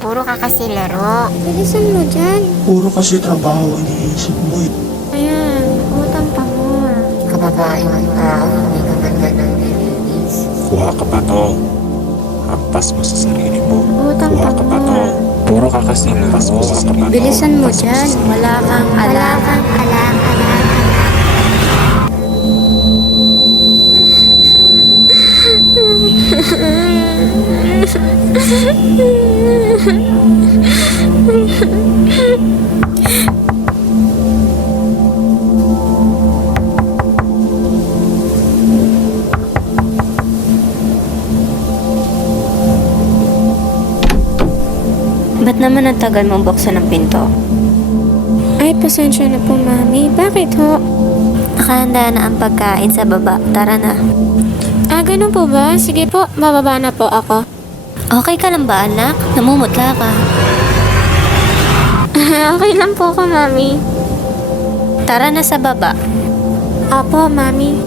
Puro ka kasi laro. Bilisan mo dyan. Puro kasi trabaho iniisip mo eh. Ayan, utang pa mo. Kababae ng tao, hindi ka man ganang nilinis. Kuha ka pa to. Hampas mo sa sarili mo. Utang Kuha pa ka pa mo. to. Puro ka kasi hampas mo sa sarili mo. Bilisan mo dyan. Wala kang alam. Alam. Ba't naman ang tagal mong buksan ng pinto? Ay, pasensya na po, Mami. Bakit ho? Nakahanda na ang pagkain sa baba. Tara na. Ah, ganun po ba? Sige po, bababa na po ako. Okay ka lang ba, anak? Namumutla ka. Okay lang po ako, Mami. Tara na sa baba. Opo, Mami.